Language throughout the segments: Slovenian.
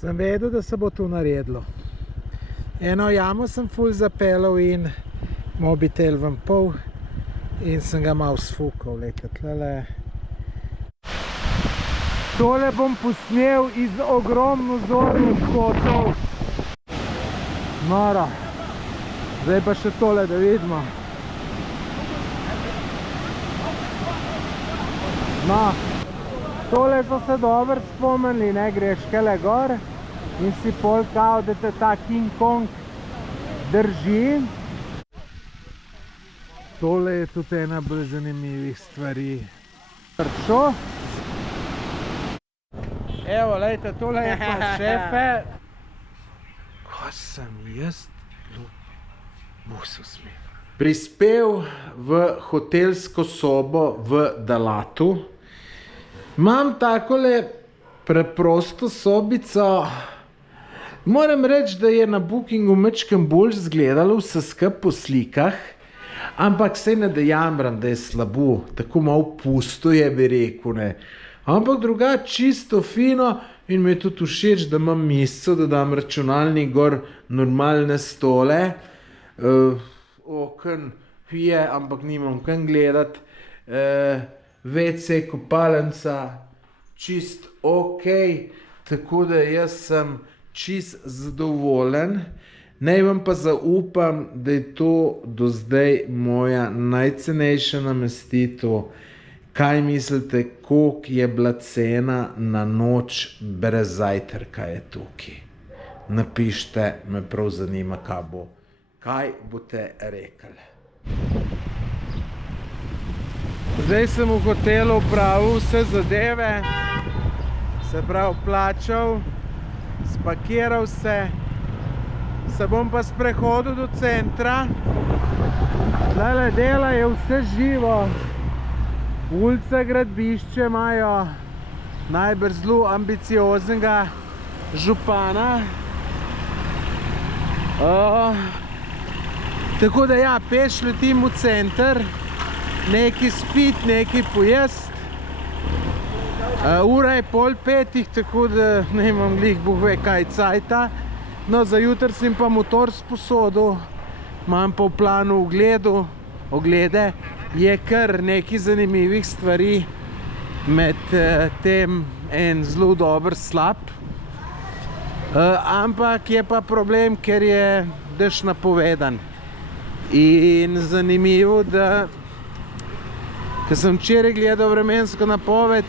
Sem vedel, da se bo to naredilo. Eno jamo sem ful zapeljal in mobitel v pol in sem ga malo sfukal. Tole bom posnel iz ogromno zornih kotov. Noro. Zdaj pa še tole, da vidimo. No, tole so se dobro spomnili, ne, greš kele gor in si pol kao, da te ta King Kong drži. Tole je tudi ena bolj zanimivih stvari. Pršo. Evo, lejte, tole je pa šefe. Ko sem jaz musil smeti. Prispel v hotelsko sobo v Dalatu. Imam takole preprosto sobico. Moram reči, da je na Bookingu mečkem bolj izgledalo vse skupaj po slikah, ampak sej ne da jamram, da je slabo, tako malo pusto je, bi rekel, ne. Ampak drugače čisto fino in mi je tudi všeč, da imam mesto, da dam računalnik gor, normalne stole, okn je, ampak nimam kam gledati, WC, kopalnica, čist ok, tako da jaz sem čist zadovoljen. Naj vam pa zaupam, da je to do zdaj moja najcenejša namestitev. Kaj mislite, koliko je bila cena na noč brez zajtrka je tukaj? Napišite, me prav zanima, kaj bo. Kaj boste rekli? Zdaj sem v hotelu upravil vse zadeve, se pravi plačal, spakiral se bom pa sprehodil do centra. Tale dela je vse živo, ulica, gradbišče imajo najbrž zelo ambicioznega župana. Tako da ja, peš letim v center, nekaj spit, nekaj pojest. Ura je 4:30, tako da ne imam glih Bog ve kaj cajta. No, za jutri sem pa motor sposodil, imam pa v planu oglede, je kar nekaj zanimivih stvari, med tem en zelo dober slab. Ampak je pa problem, ker je dež napovedan. In zanimivo, da ko sem včeraj gledal vremensko napoved,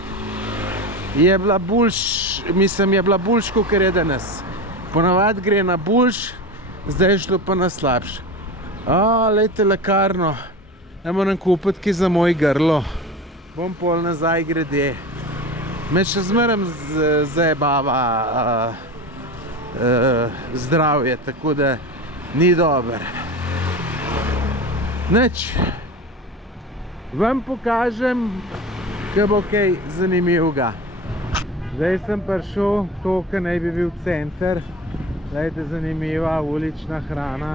je bila boljš, kakor je danes. Ponavadi gre na boljš, zdaj je šlo pa na slabš. Lejte, lekarno, ja moram kupiti kaj za moj grlo. Bom pol nazaj grede. Me še zmeraj zajebava zdravje, tako da ni dober. Nič. Vam pokažem, kaj bo kaj zanimivega. Zdaj sem prišel, to, kar naj bi bil center. Glejte, zanimiva ulična hrana.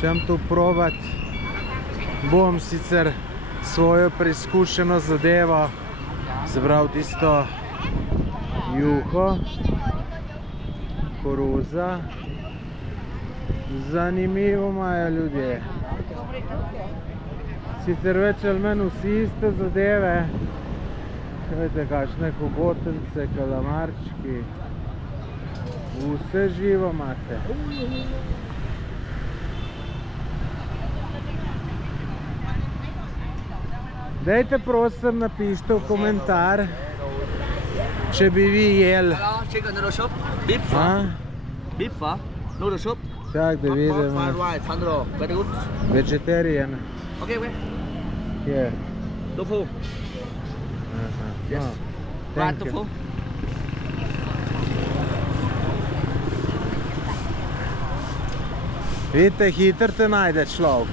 Čem to probati. Bom sicer svojo preizkušeno zadevo, se pravi tisto juho, koruza. Zanimivo imajo ljudje. Sicer več ali manj vsi iste zadeve. Vidite, kakšne kogotence, kalamarčki. Vse živo imate. Dajte prosim, napišite v komentar, če bi vi jeli. Čak, da vidimo. Vegetarian. Here. Tofu. Yes. Fried tofu. Vidite, hitro te najde človek.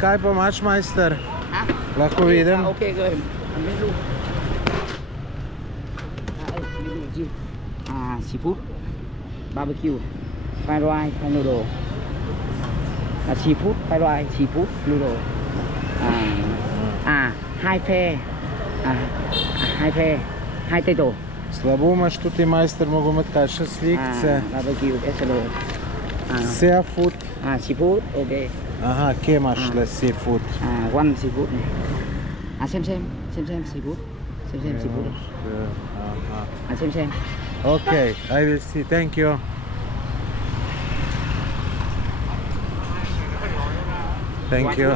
Kaj pa imaš, majster? Lahko vidim? Ok, gledam. Seafood, barbecue, fried rice, and noodle. Seafood, fried rice, seafood, noodle. hai phe, hai tato. Slabo imaš tudi majster, mogo imeti kakšne slikce. Barbecue, SLO. Seafood. Seafood, okay. Aha, kje imaš le seafood? One seafood. Same seafood. Same seafood. Aha. Same. Okay, I will see. Thank you. Thank you.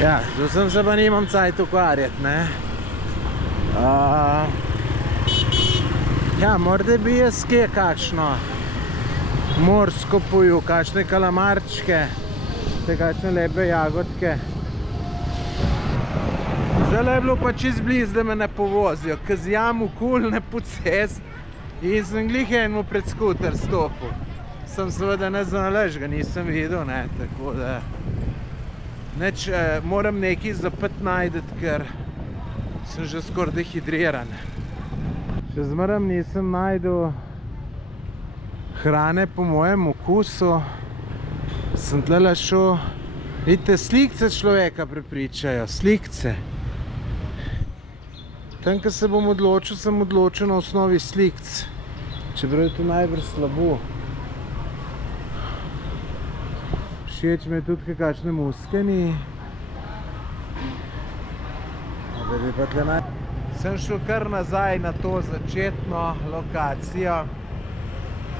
Ja, tu sem se pa nimam cajt ukvarjati, ne. Ja, morda bi jaz kje kakšno morsko poju, kakšne kalamarčke, te kakšne lepe jagodke. Zdaj je bilo pa čist blizu, da me ne povozijo, ker zjam okulne po cest in sem glih enemu pred skuter stopil. Sem seveda ne zanalež, ga nisem videl, ne, tako da moram nekaj zapet najdeti, ker sem že skoraj dehidriran. Še zmeraj nisem najdel hrane po mojem okusu. Sem tlele šel, vidite, slikce človeka prepričajo, slikce. Tam, ko se bom odločil, sem odločil na osnovi slikc. Čeprav je to najbrž slabo. Všeč mi je tudi kakšne muskeni. Sem šel kar nazaj na to začetno lokacijo.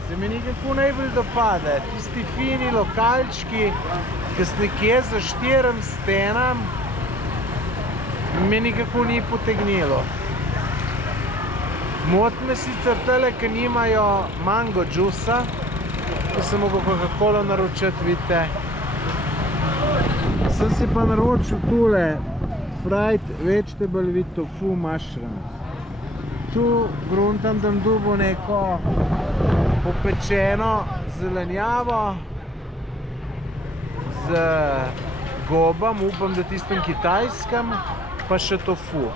Se mi nikako najbolj dopade. Tisti fini lokalčki, ki so nekje za 4 stenam, me nikako ni potegnilo. Moti me sicer tele, ki nimajo mango džusa, ki sem mogel Coca-Colo naročiti, vidite. Sem si pa naročil tule fried vegetable with tofu mushrooms. Tu gruntam, da bom dobil neko popečeno zelenjavo z gobam, upam, da tistem kitajskem, pa še tofu.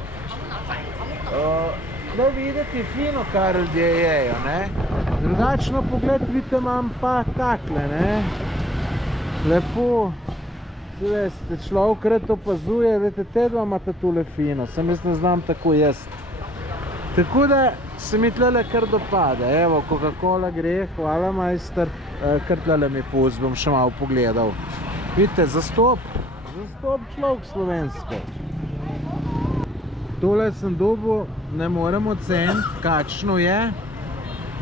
Da videti je fino, kar ljudje jejo, ne. Drugačno pogled, vidite, imam pa takle, ne. Lepo. Veste, človek rad opazuje, vete, te dva imate tule fino, sem jaz ne znam tako jesti. Tako da se mi tlele kar dopade. Evo, Coca-Cola gre, hvala majster, kar tlele mi pust, bom še malo pogledal. Vidite, zastop človek slovensko. Tole sem dobil, ne morem oceniti, kakšno je.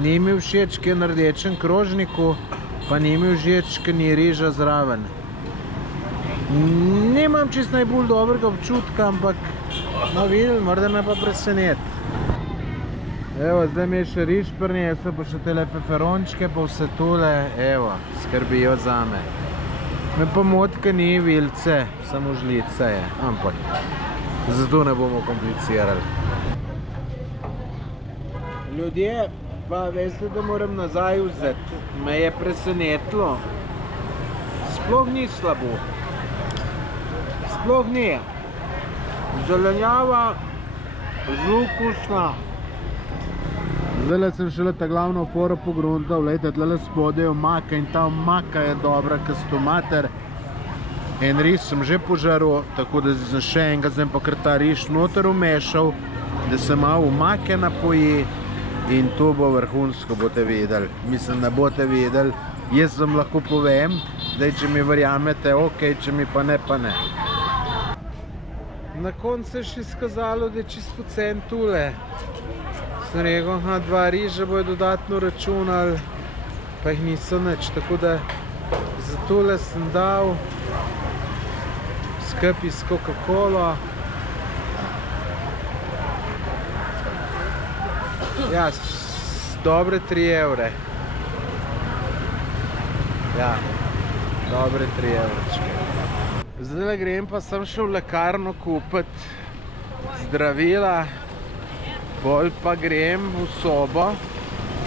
Ni mi všeč, ki je na rdečem krožniku, pa ni mi všeč, ki ni riža zraven. Nimam čist najbolj dobrega občutka, ampak no videl, morda me pa preseneti. Evo, zdaj mi je še riž prinesel, pa še tele peperončke, pa vse tole, evo, skrbijo zame. Me pa motka ni vilce, samo žlica je, ampak zato ne bomo komplicirali. Ljudje, pa veste, da moram nazaj vzeti. Me je presenetilo. Sploh ni slabo. Sploh ni. Zelenjava, zelo okusna. Zdaj sem šele ta glavno oporo pogruntal, lejte, tlele spodaj je omaka in ta omaka je dobra, kot stomater. En riž sem že požaril, tako da sem še enega, zdaj pa kar ta riž noter umešal, da se malo omake napoji in to bo vrhunsko, boste videli. Mislim, ne boste videli. Jaz vam lahko povem, da če mi verjamete, ok, če mi pa ne, pa ne. Na koncu se je še izkazalo, da je čisto pocen tule. Sem rekel, 2 riža bojo dodatno računali, pa jih niso nič, tako da za tole sem dal skupaj s Coca-Colo. Ja, dobre 3 evre. Ja, dobre 3 evrečke. Zdaj grem pa sem šel v lekarno kupiti zdravila, bolj pa grem v sobo,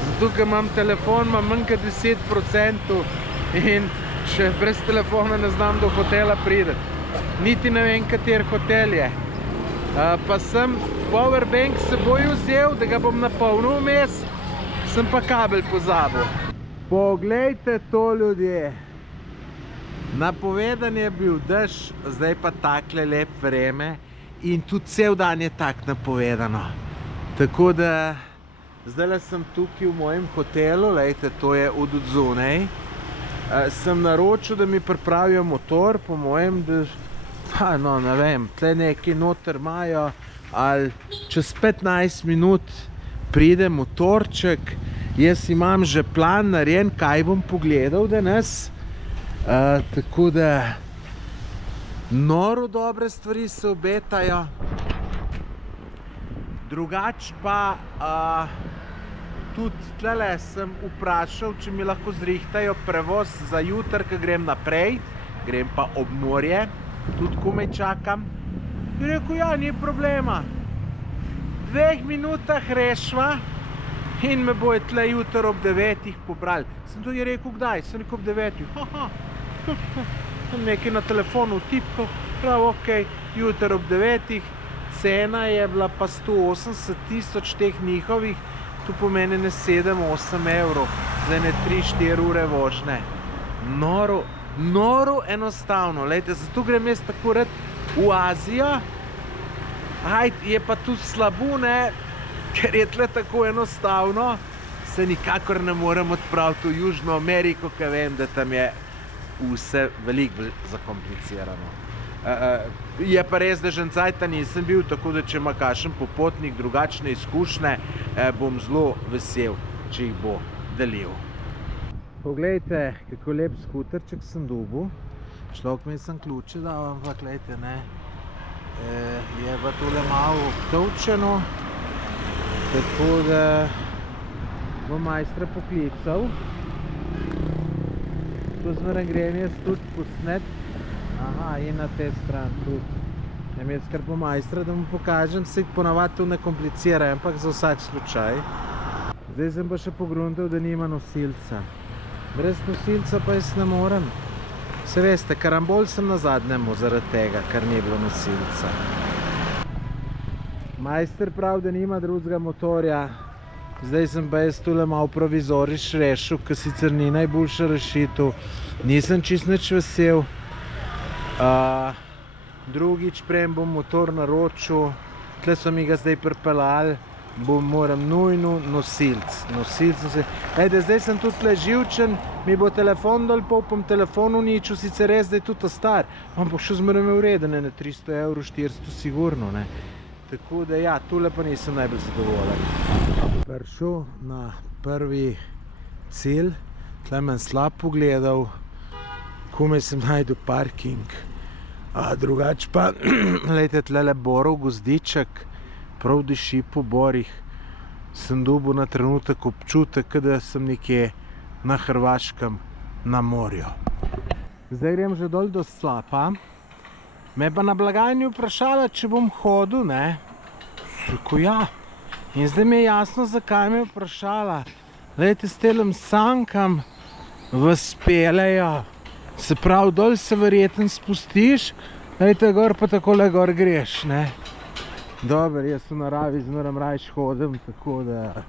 zato ker imam telefon, imam manj kot 10% in še brez telefona ne znam do hotela prideti. Niti ne vem, kater hotel je. Pa sem powerbank s seboj vzel, da ga bom napolnil vmes, sem pa kabel pozabil. Poglejte to, ljudje. Napovedan je bil dež, zdaj pa takle lep vreme in tudi cel dan je tak napovedano. Tako da zdaj sem tukaj v mojem hotelu, lejte, to je od odzunaj. Sem naročil, da mi pripravijo motor, po mojem, da no, ne vem, tle nekaj noter imajo, ali čez 15 minut pride motorček. Jaz imam že plan narejen, kaj bom pogledal danes. Tako da noro dobre stvari se obetajo. Drugač pa tudi tlele sem vprašal, če mi lahko zrihtajo prevoz za jutr, ko grem naprej. Grem pa ob morje, tudi komaj čakam. Je rekel, ja, ni problema. 2 minutah rešva in me bojo tle jutr ob 9 pobrali. Sem tudi rekel, kdaj? Sem rekel ob 9. Sem nekaj na telefonu tipkal, prav, ok, jutr ob 9. Cena je bila pa 180 000 teh njihovih, to pomeni ne 7-8 evrov, za ne 3-4 ure vožnje. Noro enostavno, lejte, zato grem jaz tako rad v Azijo. Je pa tu slabo, ne, ker je tle tako enostavno, se nikakor ne morem odpraviti v Južno Ameriko, ker vem, da tam je vse veliko bolj zakomplicirano. Je pa res, da že cajta nisem bil, tako da če ima kakšen popotnik drugačne izkušnje, bom zelo vesel, če jih bo delil. Poglejte, kako lep skuterček sem dobil. Človek mi sem ključe dal, ampak glejte, ne, je pa tole malo obtovčeno, tako da bom majstra poklical. Tu zmeraj grem jaz tudi posnet. Aha, in na te stran tudi. Grem jaz kar po majstra, da mu pokažem, se ponavadi to ne komplicira, ampak za vsak slučaj. Zdaj sem pa še pogruntal, da nima nosilca. Brez nosilca pa jaz ne morem. Se veste, karambol sem na zadnjemu zaradi tega, ker ni bilo nosilca. Majster pravi, da nima drugega motorja. Zdaj sem pa jaz tule malo provizoriš rešil, ker sicer ni najboljša rešitev. Nisem čist nič vesel. Drugič prejem bom motor naročil. Tle so mi ga zdaj pripeljali. Moram nujno nosilc. Ejde, zdaj sem tudi tle živčen. Mi bo telefon dol, bom telefon uničil, sicer res, da je tudi star. Ampak še zmeraj me ureden, ne 300 evrov, 400 sigurno, ne. Tako da ja, tule pa nisem najbolj zadovoljen. Prišel na prvi cilj, tle men slab pogledal, komaj sem najdel parking. Drugač pa, lejte, tlele borov gozdiček, prav diši po borih. Sem dobil na trenutek občutek, da sem nekje na Hrvaškem na morju. Zdaj grem že dol do Slapa. Me pa na blagajni vprašala, če bom hodil, ne? Rekel, ja. In zdaj mi je jasno, zakaj me je vprašala. Lejte, s telem sankam vas pelejo. Se pravi, dol se verjetno spustiš, lejte, gor pa takole gor greš, ne? Dober, jaz v naravi zmeram rajš hodim, tako da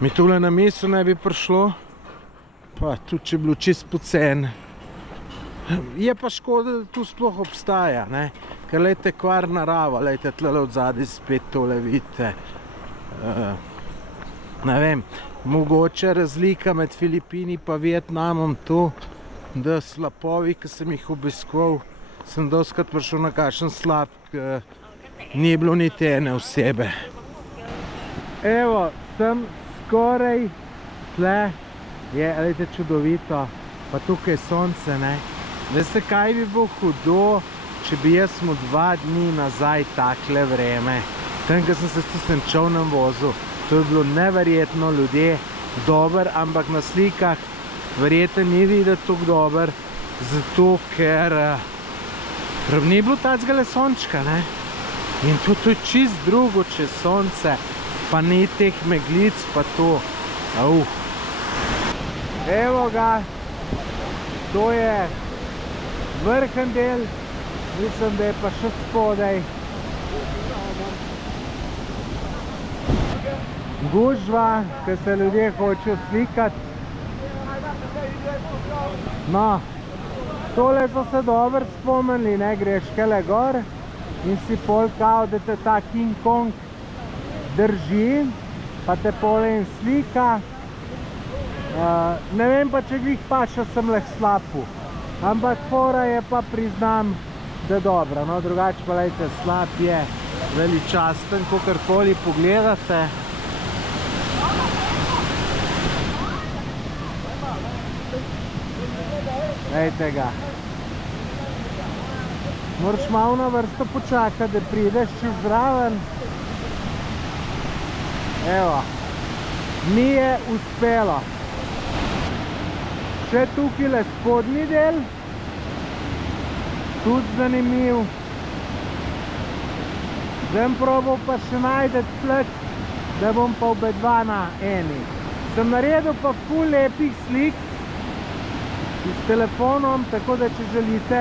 mi tule na misel ne bi prišlo, pa tudi če je bilo čist pocen. Je pa škoda, da tu sploh obstaja, ne? Ker lejte, kvar narava, lejte, tlele od zadaj spet tole vidite. Ne vem, mogoče razlika med Filipini pa Vietnamom to, da slapovi, ki sem jih obiskoval, sem dostikrat prišel na kakšen slap, ki ni bilo niti ene osebe. Evo, sem skoraj tle, je, lejte, čudovito, pa tukaj je sonce, ne. Veste, kaj bi bilo hudo, če bi jaz smo 2 dni nazaj takle vreme. Tam, ko sem se s tistem čovnem vozil, to je bilo neverjetno, ljudje, dober, ampak na slikah verjetno ni videti tako dober, zato ker ni bilo tacgale sončka, ne. In to je čist drugo, če sonce, pa ni teh meglic, pa to. Evo ga, to je vrhen del, mislim, da je pa še spodaj. Gužva, ker se ljudje hočejo slikati. No, tole so se dobro spomnili, ne, greš kele gor in si pol kao, da te ta King Kong drži, pa te pole in slika. Ne vem pa, če glih paša sem leh slapu, ampak fora je pa priznam, da je dobra, no, drugače pa lejte, slap je veličasten, kakorkoli pogledate. Lejte ga. Moraš malo na vrsto počakati, da prideš čez zraven. Evo, mi je uspelo. Še tukaj le spodnji del, tudi zanimiv. Zdaj probal pa še najdeti plec, da bom pa obe dva na eni. Sem naredil pa ful lepih slik s telefonom, tako da če želite,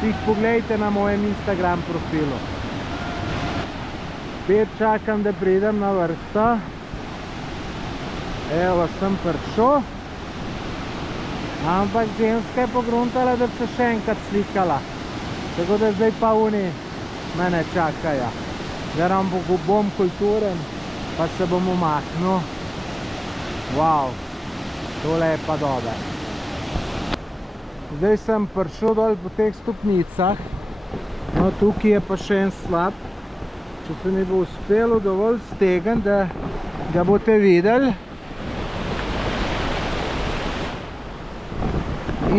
si jih pogledajte na mojem Instagram profilu. Spet čakam, da pridem na vrsto. Evo, sem prišel. Ampak ženska je pogruntala, da bi se še enkrat slikala. Tako da zdaj pa oni mene čakajo. Zdaj bom kulturen, pa se bom umaknil. Wow, tole je pa dober. Zdaj sem prišel dol po teh stopnicah. No, tukaj je pa še en slap. Če se mi bo uspelo dovolj stegniti, da ga boste videli.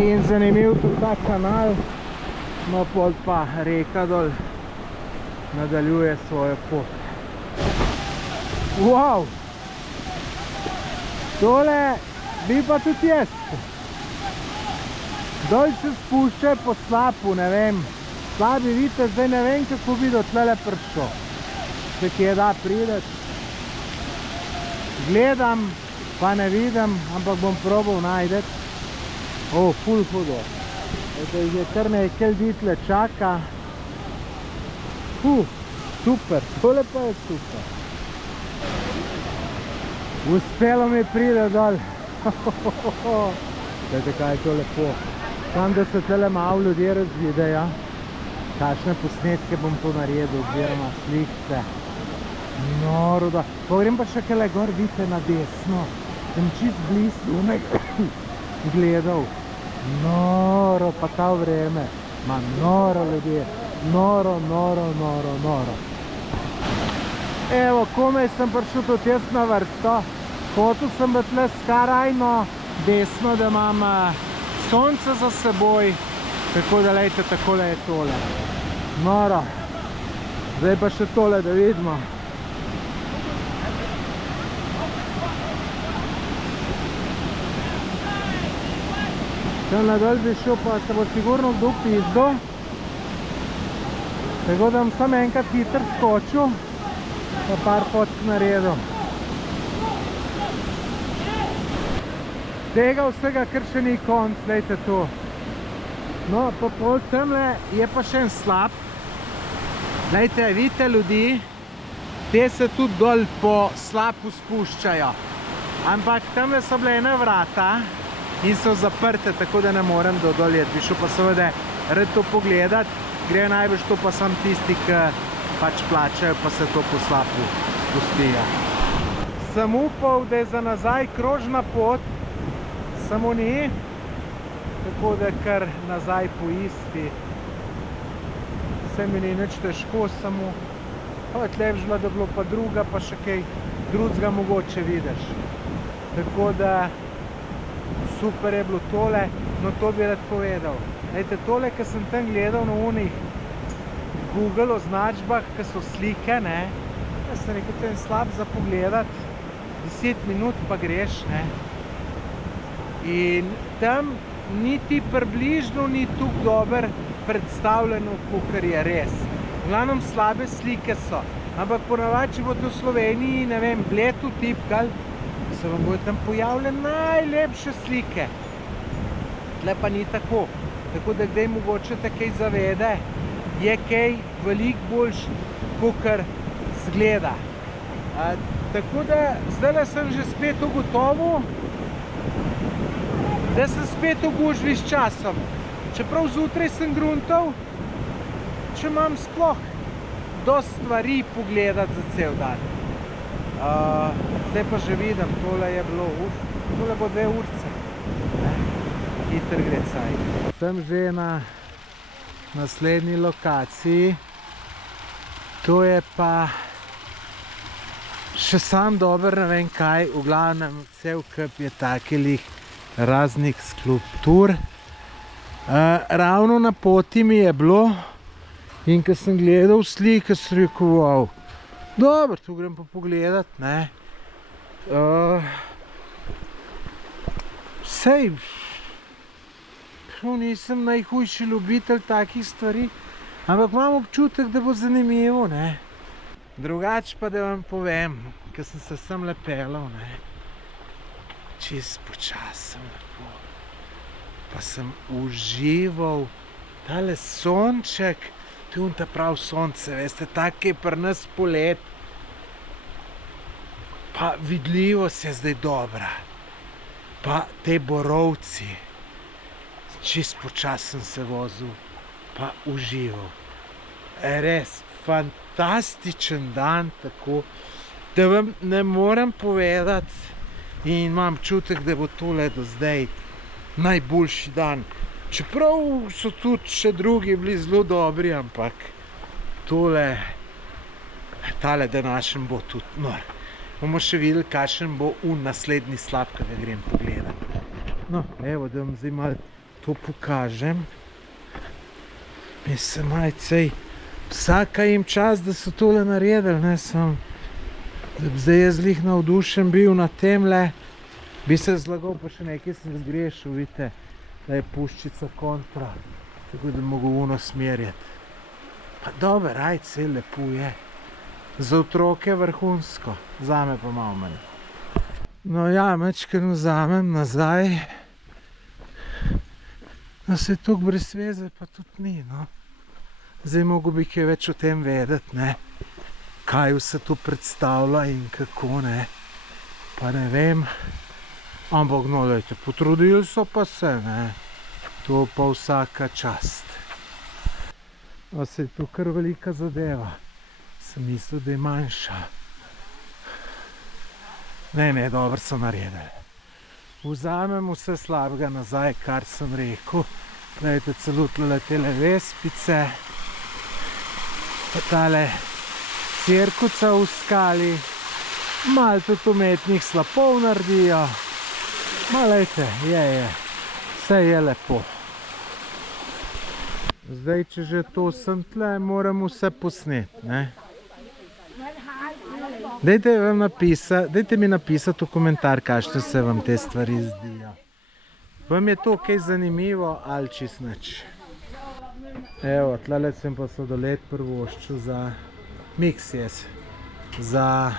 In zanimiv tudi ta kanal, no pol pa reka dol nadaljuje svojo pot. Wow! Tole bi pa tudi jaz. Dol se spuščaj po slapu, ne vem. Slabi vidite, zdaj ne vem, kako bi do tlele prišel. Če kje da prideti. Gledam, pa ne vidim, ampak bom probal najdeti. O, ful hudo. Eto, je kar nekaj ljudi tle čaka. Super, tole pa je super. Uspelo mi pride dol. Gledajte, kaj je to lepo. Sam, da se tele malo ljudje razvidejo, kakšne posnetke bom to naredil, oziroma slikce. Noro da. Govorim pa še kele gor, vidite na desno. Sem čist blizu gledal. Noro, pa ta vreme. Ma noro ljudje. Noro. Evo, komaj sem prišel tudi jaz na vrsto. Hotel sem biti tle skrajno desno, da imam sonce za seboj. Tako da lejte, takole je tole. Noro. Zdaj pa še tole, da vidimo. Tam nadol bi šel, pa se bo sigurno kdo pizdil. Tako da bom samo enkrat hitro skočil, pa par fotk naredil. Tega vsega, ker še ni konc, lejte to. No, pa pol temle je pa še en slap. Lejte, vidite ljudi, te se tudi dol po slapu spuščajo. Ampak tamle so bile ene vrata in so zaprte, tako da ne morem do dol jeti. Bi šel pa seveda red to pogledati. Gre najbolj to pa sam tisti, ki pač plačajo, pa se to po slapu spustijo. Sem upal, da je za nazaj krožna pot, samo ni, tako da kar nazaj po isti. Vse mi ni nič težko, samo tle bi žela, da bilo pa druga, pa še kaj drugega mogoče vidiš. Tako da super je bilo tole, no to bi rad povedal. Ejte, tole, ki sem tam gledal na unih Google označbah, ki so slike, ne, jaz sem rekel, to je slab za pogledat, 10 minut pa greš, ne. In tam niti približno ni tukaj dober predstavljeno, kakor je res. V glavnem slabe slike so, ampak ponavadi, če boste v Sloveniji, ne vem, Bled vtipkali, se vam bodo tam pojavile najlepše slike. Tle pa ni tako. Tako da kdaj mogoče te kaj zavede, je kaj veliko boljš, kakor zgleda. Tako da zdaj sem že spet ugotovil, da sem spet v gužvi s časom. Čeprav zjutraj sem gruntal, če imam sploh dosti stvari pogledati za cel dan. Zdaj pa že vidim, tole je bilo, tole bo 2 urce. Hiter gre caj. Sem že na naslednji lokaciji. To je pa še sam dober, ne vem kaj, v glavnem cel kup je takih raznih skulptur. Ravno na poti mi je bilo in ko sem gledal slike, sem rekel, wow, dobro, tu grem pa pogledat, ne. Sej, nisem najhujši ljubitelj takih stvari, ampak imam občutek, da bo zanimivo, ne. Drugače pa, da vam povem, ko sem se sem lepeljal, ne, čist počasem lepo, pa sem užival tale sonček, tu je ta prav sonce, veste, tak je pri nas polet, pa vidljivost je zdaj dobra, pa te borovci, čist počasem se vozil, pa užival. Res fantastičen dan, tako, da vam ne morem povedati in imam občutek, da bo tole do zdaj najboljši dan. Čeprav so tudi še drugi bili zelo dobri, ampak tale današnji bo tudi nor. Bomo še videli, kakšen bo naslednji slab, ki ga grem pogledat. No, evo, da vam zdaj malo to pokažem. Mislim, majcej, vsaka jim čas, da so tole naredili, ne, sem, da bi zdaj jaz lih navdušen bil na temle, bi se zlagal, pa še nekaj sem zgrešil, vidite, da je puščica kontra, tako da mogo uno smerjati. Pa dober, ajde, sej lepo je. Za otroke vrhunsko, zame pa malo manj. No ja, mečken vzamem nazaj. No, se toliko brez veze pa tudi ni, no. Zdaj mogo bi kaj več o tem vedeti, ne. Kaj vse to predstavlja in kako, ne. Pa ne vem. Ampak, no, lejte, potrudili so pa se, ne. To pa vsaka čast. No, se je to kar velika zadeva. Sem mislil, da je manjša. Ne, dobro so naredili. Vzamem vse slabega nazaj, kar sem rekel. Glejte, celo tele vespice. Pa tale cirkuca v skali. Malo tudi umetnih slapov naredijo. Ma lejte, je. Vse je lepo. Zdaj, če že to sem tle, moram vse posneti, ne. Dajte mi napisati v komentar, kakšne se vam te stvari zdijo. Vam je to kaj zanimivo ali čist nič? Evo, tlele sem pa sladoled prvoščil za Miksjes. Za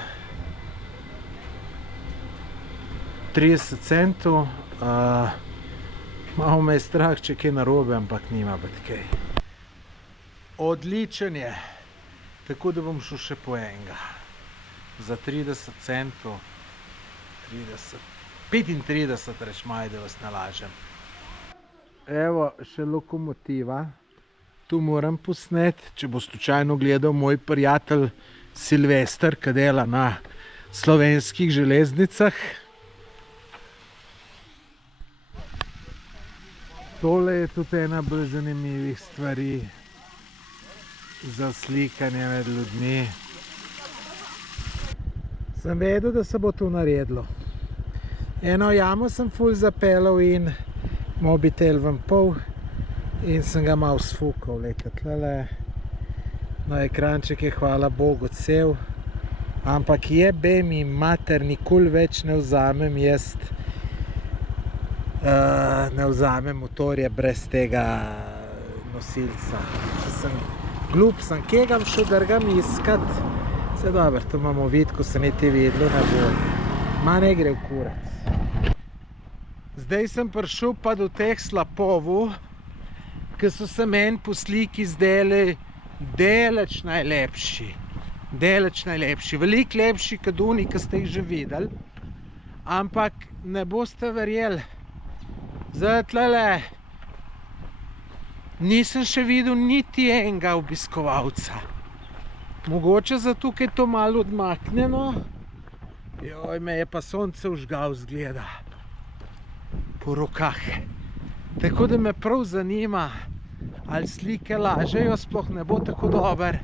30 centov. Malo me je strah, če kaj narobe, ampak nima pa kaj. Odličen je. Tako da bom šel še po enega. Za 30 centov, 35 rečmaj, da vas nalažem. Evo, še lokomotiva. Tu moram posneti, če bo slučajno gledal moj prijatelj Silvester, ki dela na Slovenskih železnicah. Tole je tudi ena bolj zanimivih stvari za slikanje med ljudmi. Sem vedel, da se bo to naredilo. Eno jamo sem ful zapeljal in mobitel ven pol in sem ga malo sfukal. Lejte, tlele na ekranček je hvala Bogu cel, ampak jebe mi mater, nikoli več ne vzamem jaz, ne vzamem motorja brez tega nosilca. Če sem glup, sem kegam šel drgam iskat. Vse dobro, to imamo vid, ko se niti videlo ne bo. Ma ne gre v kurac. Zdaj sem prišel pa do teh slapov, ki so se meni po sliki zdeli daleč najlepši. Daleč najlepši. Veliko lepši kot oni, ki ste jih že videli. Ampak ne boste verjeli. Zdaj tlele nisem še videl niti enega obiskovalca. Mogoče zato, ker je to malo odmaknjeno. Joj, me je pa sonce vžgal, zgleda. Po rokah. Tako da me prav zanima, ali slike lažejo, sploh ne bo tako dober.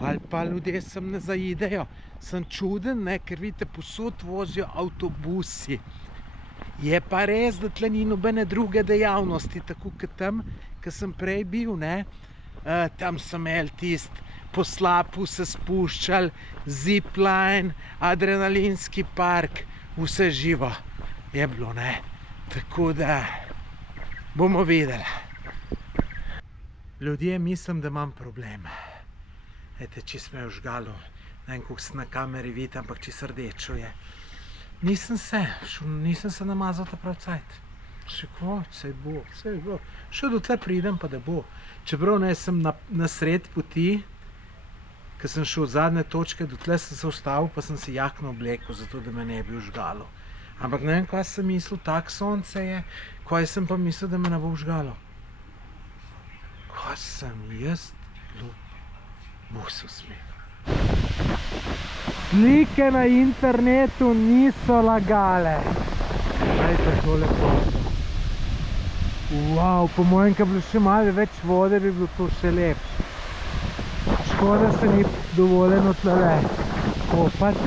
Ali pa ljudje sem ne zaidejo. Sem čuden, ne, ker vidite, posod vozijo avtobusi. Je pa res, da tle ni nobene druge dejavnosti, tako kot tam, ko sem prej bil, ne. Tam sem imel tist, po slapu se spuščali, zipline, adrenalinski park, vse živo je bilo, ne. Tako da bomo videli. Ljudje mislim, da imam problem. Ete, čisto me je vžgalo. Ne vem, koliko se na kameri vidi, ampak čisto rdečo je. Nisem se namazal ta prav cajt. Še kvo, sej bo. Še do tle pridem, pa da bo. Čeprav ne sem na sred poti, ko sem šel od zadnje točke, do tle sem se ustavil, pa sem si jakno oblekel, zato da me ne bi vžgalo. Ampak ne vem, kaj sem mislil, tak sonce je, kaj sem pa mislil, da me ne bo vžgalo. Kaj sem jaz musel. Slike na internetu niso lagale. Dajte tole foto. Wow, po mojem, ko bi bilo še malo več vode, bi bilo to še lepše. Škoda se ni dovoljeno tlele kopati.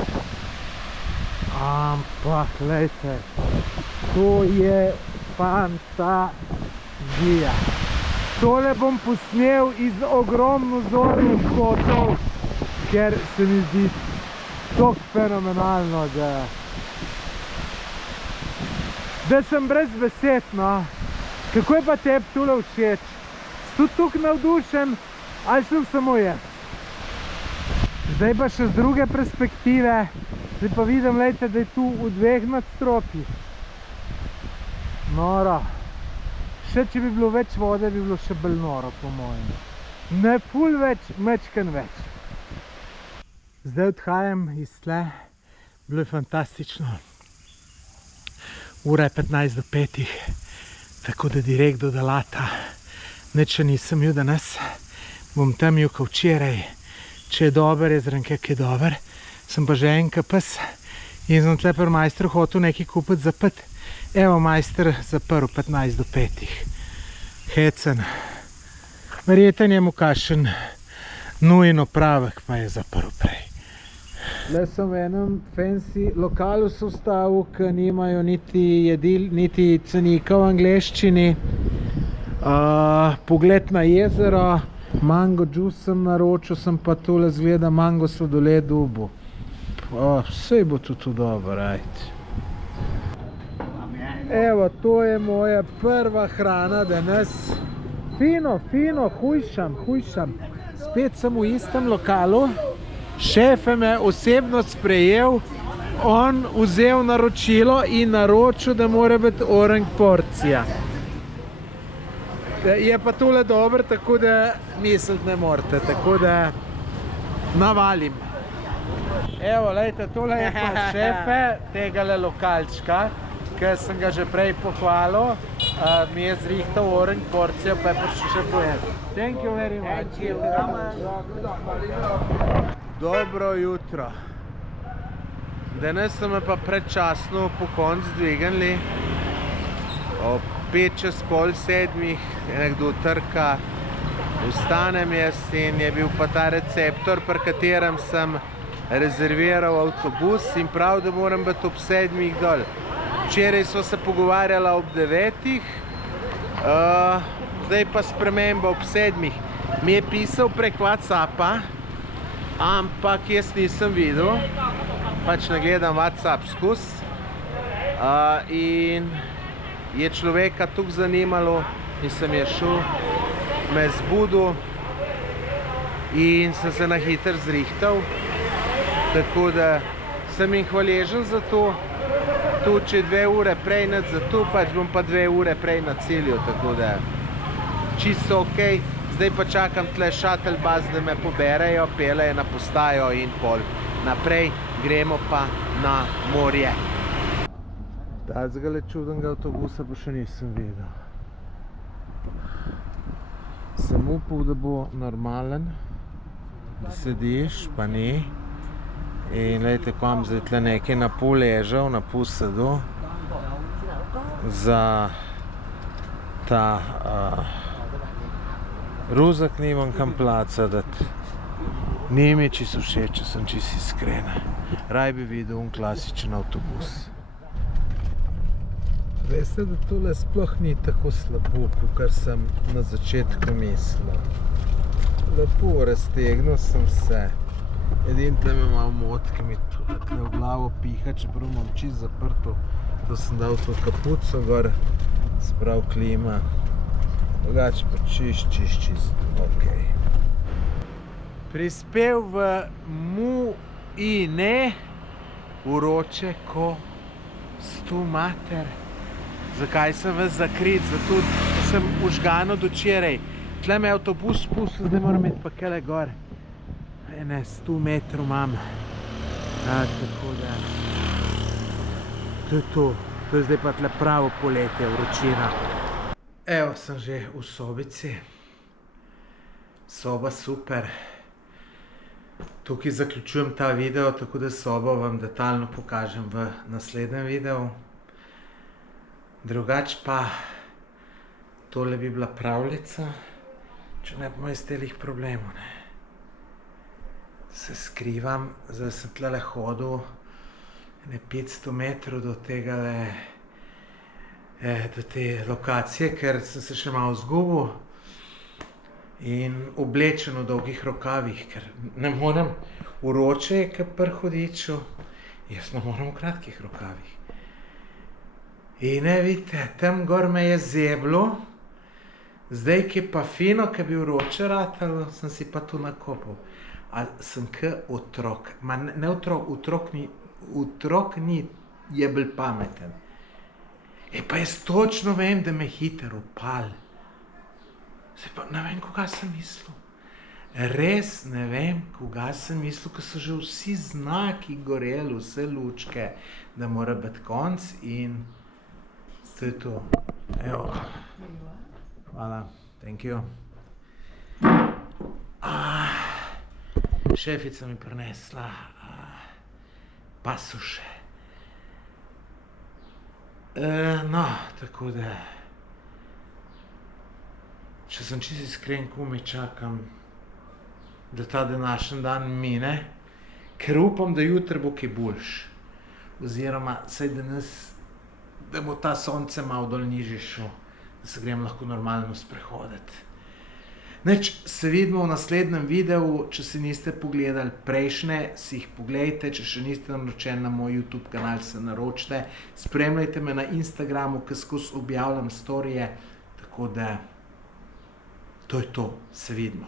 Ampak, glejte, to je fantazija. Tole bom posnel iz ogromno zornih kotov, ker se mi zdi tako fenomenalno, da sem brez besed, no. Kako je pa tebi tule všeč? Si tudi tukaj navdušen ali sem samo jaz? Zdaj pa še z druge perspektive, zdaj pa vidim, lejte, da je tu v dveh nadstropjih. Noro. Še če bi bilo več vode, bi bilo še bolj noro, po mojem. Ne ful več, mečken več. Zdaj odhajam iz tle, bilo je fantastično. Ura je 15 do 5, tako da direkt do Dalata. Nič še nisem bil danes, bom tam bil kot včeraj. Če je dober, je zraven kak je dober. Sem pa že en kapes in sem tle pri majstru hotel nekaj kupiti za pit. Evo, majster zaprl 15 do 5. Hecen. Verjeten je mu kakšen nujen opravek, pa je zaprl prej. Le sem v enem fancy lokalu se ustavil, ki nimajo niti cenika v angleščini. Pogled na jezero, mango juice sem naročil, sem pa tole zgleda mango sladoled dobil. Sej bo tudi dobro, ajde. Evo, to je moja prva hrana danes. Fino, hujšam. Spet sem v istem lokalu. Šef me osebno sprejel, on vzel naročilo in naročil, da mora biti orange porcija. Je pa tole dobro, tako da misliti ne morete, tako da navalim. Evo, lejte, tole je pa šefe tegale lokalčka, ki sem ga že prej pohvalil, mi je zrihtal orange porcijo, pa je pa še pojedel. Thank you very much. Dobro jutro. Danes so me pa predčasno po koncu dvignili. O 6:45 nekdo trka, vstanem jaz in je bil pa ta receptor, pri katerem sem rezerviral avtobus in prav, da moram biti ob 7 dol. Včeraj so se pogovarjala ob 9, zdaj pa sprememba ob 7. Mi je pisal prek WhatsAppa, ampak jaz nisem videl, pač ne gledam WhatsApp skus. In je človeka tukaj zanimalo in sem je šel, me zbudil in sem se na hitro zrihtal. Tako da sem jim hvaležen za to. Tu, če 2 ure prej nad za to, pač bom pa 2 ure prej na cilju, tako da čisto okej. Zdaj pa čakam tle shuttle bus, da me poberejo, pelejo na postajo in pol naprej, gremo pa na morje. Tazgale čudnega avtobusa pa še nisem videl. Sem upal, da bo normalen, da sediš, pa ni. In glejte, kom zdaj tle nekaj na pol ležal, na pol sedel. Za ta ruzak nimam kam placa dati. Ni mi čisto všeč, če sem čisto iskrena. Raj bi videl klasičen avtobus. Veste, da tole sploh ni tako slabo, kakor sem na začetku mislil. Lepo raztegnil sem se. Edino tle me malo moti, ki mi tle v glavo piha, čeprav imam čisto zaprto. To sem dal to kapuco gor, sprav klima. Drugače pa čist, okej. Prispel v Mujine, vroče ko stu mater. Zakaj sem vas zakrit? Zato sem užgan od včeraj. Tle me je avtobus spustil, zdaj moram iti pa kele gor. Ene 100 metrov imam. Tako da. To je to. To je zdaj pa tle pravo poletje, vročina. Evo, sem že v sobici. Soba super. Tukaj zaključujem ta video, tako da sobo vam detaljno pokažem v naslednjem videu. Drugač pa, tole bi bila pravljica, če ne bomo iz telih problemov, ne. Se skrivam, zdaj sem tlele hodil, ne 500 metrov do tegale, do te lokacije, ker sem se še malo zgubil. In oblečen v dolgih rokavih, ker ne morem, vroče je kar pri hudiču, jaz ne morem v kratkih rokavih. In ne, vidite, tam gor me je zeblo, zdaj, ki je pa fino, ki bi vroče ratalo, sem si pa tu nakopal. A sem k otrok, ma ne otrok ni je bolj pameten. Pa jaz točno vem, da me hiter opali. Zdaj pa ne vem, koga sem mislil. Res ne vem, koga sem mislil, ko so že vsi znaki goreli, vse lučke, da mora biti konc in to je to. Evo. Hvala. Thank you. Šefica mi prinesla pasuše. No, tako da. Če sem čisto iskren, komaj čakam, da ta današnji dan mine, ker upam, da jutri bo kaj boljš. Oziroma, saj danes, da bo ta sonce malo dol nižje šel, da se grem lahko normalno sprehoditi. Nič, se vidimo v naslednjem videu, če si niste pogledali prejšnje, si jih poglejte, če še niste naročeni na moj YouTube kanal, se naročite. Spremljajte me na Instagramu, ker skozi objavljam storije, tako da to je to, se vidimo.